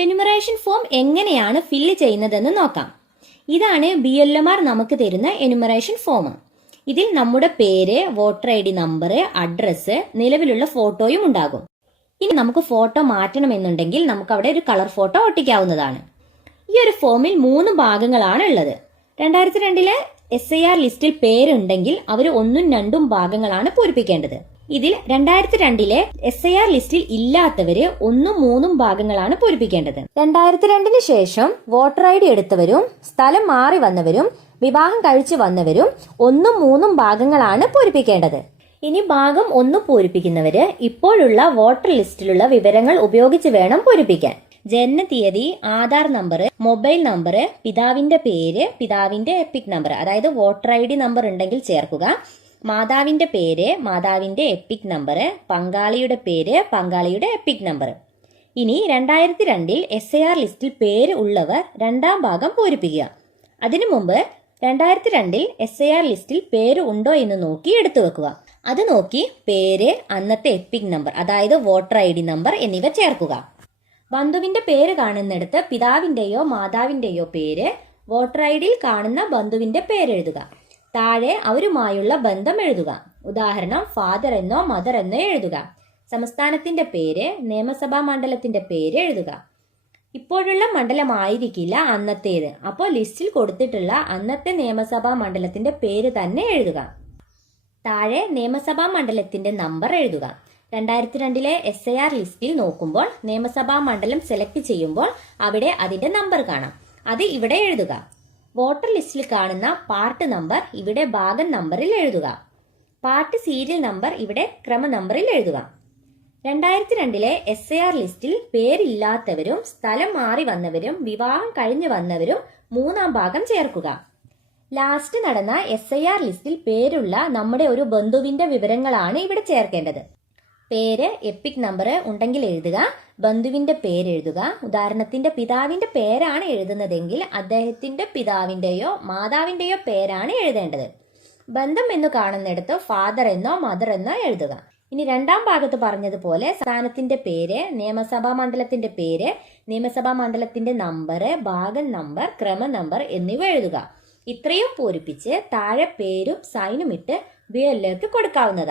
Enumeration form എങ്ങനെയാണ് fill ചെയ്യുന്നതെന്ന് നോക്കാം. ഇതാണ് BLMR നമുക്ക് തരുന്ന എന്യൂമറേഷൻ ഫോം. ഇതിൽ നമ്മുടെ പേര്, വോട്ടർ ID നമ്പർ, അഡ്രസ്സ്, നിലവിലുള്ള ഫോട്ടോയും ഉണ്ടാകും. ഇനി നമുക്ക് ഫോട്ടോ മാറ്റണമെന്നുണ്ടെങ്കിൽ നമുക്ക് അവിടെ ഒരു കളർ ഫോട്ടോ ഒട്ടിക്കാവുന്നതാണ്. ഈ ഒരു ഫോമിൽ 3 ഭാഗങ്ങളാണ് ഉള്ളത്. 2002 SIR ലിസ്റ്റിൽ പേരുണ്ടെങ്കിൽ അവർ 1ഉം 2ഉം ഭാഗങ്ങളാണ് പൂരിപ്പിക്കേണ്ടത്. ഇതിൽ 2002 SIR ലിസ്റ്റിൽ ഇല്ലാത്തവര് 1ഉം 3ഉം ഭാഗങ്ങളാണ് പൂരിപ്പിക്കേണ്ടത്. 2002 ശേഷം വോട്ടർ ID എടുത്തവരും സ്ഥലം മാറി വന്നവരും വിവാഹം കഴിച്ചു വന്നവരും 1ഉം 3ഉം ഭാഗങ്ങളാണ് പൂരിപ്പിക്കേണ്ടത്. ഇനി ഭാഗം 1 പൂരിപ്പിക്കുന്നവര് ഇപ്പോഴുള്ള വോട്ടർ ലിസ്റ്റിലുള്ള വിവരങ്ങൾ ഉപയോഗിച്ച് വേണം പൂരിപ്പിക്കാൻ. ജനനതീയതി, ആധാർ നമ്പർ, മൊബൈൽ നമ്പർ, പിതാവിന്റെ പേര്, പിതാവിന്റെ എപ്പിക് നമ്പർ, അതായത് വോട്ടർ ID നമ്പർ ഉണ്ടെങ്കിൽ ചേർക്കുക, മാതാവിന്റെ പേര്, മാതാവിന്റെ എപ്പിക് നമ്പർ, പങ്കാളിയുടെ പേര്, പങ്കാളിയുടെ എപ്പിക് നമ്പർ. ഇനി 2002 SIR ലിസ്റ്റിൽ പേര് ഉള്ളവർ 2ാം ഭാഗം പൂരിപ്പിക്കുക. അതിനു മുമ്പ് 2002 SIR ലിസ്റ്റിൽ പേര് ഉണ്ടോ എന്ന് നോക്കി എടുത്തു വെക്കുക. അത് നോക്കി പേര്, അന്നത്തെ എപ്പിക് നമ്പർ അതായത് വോട്ടർ ID നമ്പർ എന്നിവ ചേർക്കുക. ബന്ധുവിന്റെ പേര് കാണുന്നിടത്ത് പിതാവിന്റെയോ മാതാവിന്റെയോ പേര്, വോട്ടർ IDയിൽ കാണുന്ന ബന്ധുവിന്റെ പേര് എഴുതുക. താഴെ അവരുമായുള്ള ബന്ധം എഴുതുക. ഉദാഹരണം ഫാദർ എന്നോ മദർ എന്നോ എഴുതുക. സംസ്ഥാനത്തിന്റെ പേര്, നിയമസഭാ മണ്ഡലത്തിന്റെ പേര് എഴുതുക. ഇപ്പോഴുള്ള മണ്ഡലമായിരിക്കില്ല അന്നത്തേത്, അപ്പോൾ ലിസ്റ്റിൽ കൊടുത്തിട്ടുള്ള അന്നത്തെ നിയമസഭാ മണ്ഡലത്തിന്റെ പേര് തന്നെ എഴുതുക. താഴെ നിയമസഭാ മണ്ഡലത്തിന്റെ നമ്പർ എഴുതുക. 2002 SIR ലിസ്റ്റിൽ നോക്കുമ്പോൾ നിയമസഭാ മണ്ഡലം സെലക്ട് ചെയ്യുമ്പോൾ അവിടെ അതിന്റെ നമ്പർ കാണാം, അത് ഇവിടെ എഴുതുക. വോട്ടർ ലിസ്റ്റിൽ കാണുന്ന പാർട്ട് നമ്പർ ഇവിടെ ഭാഗം നമ്പറിൽ എഴുതുക. പാർട്ട് സീരിയൽ നമ്പർ ഇവിടെ ക്രമ നമ്പറിൽ എഴുതുക. 2002 SIR ലിസ്റ്റിൽ പേരില്ലാത്തവരും സ്ഥലം മാറി വന്നവരും വിവാഹം കഴിഞ്ഞു വന്നവരും 3ാം ഭാഗം ചേർക്കുക. ലാസ്റ്റ് നടന്ന SIR ലിസ്റ്റിൽ പേരുള്ള നമ്മുടെ ഒരു ബന്ധുവിന്റെ വിവരങ്ങളാണ് ഇവിടെ ചേർക്കേണ്ടത്. പേര്, എപ്പിക് നമ്പർ ഉണ്ടെങ്കിൽ എഴുതുക, ബന്ധുവിന്റെ പേര് എഴുതുക. ഉദാഹരണത്തിന്റെ പിതാവിന്റെ പേരാണ് എഴുതുന്നതെങ്കിൽ അദ്ദേഹത്തിന്റെ പിതാവിന്റെയോ മാതാവിന്റെയോ പേരാണ് എഴുതേണ്ടത്. ബന്ധം എന്ന് കാണുന്നിടത്ത് ഫാദർ എന്നോ മദർ എന്നോ എഴുതുക. ഇനി 2ാം ഭാഗത്ത് പറഞ്ഞതുപോലെ സ്ഥാനത്തിന്റെ പേര്, നിയമസഭാ മണ്ഡലത്തിന്റെ പേര്, നിയമസഭാ മണ്ഡലത്തിന്റെ നമ്പർ, ഭാഗം നമ്പർ, ക്രമ നമ്പർ എന്നിവ എഴുതുക. ഇത്രയും പൂരിപ്പിച്ച് താഴെ പേരും സൈനും ഇട്ട് BLOക്ക് കൊടുക്കാവുന്നതാണ്.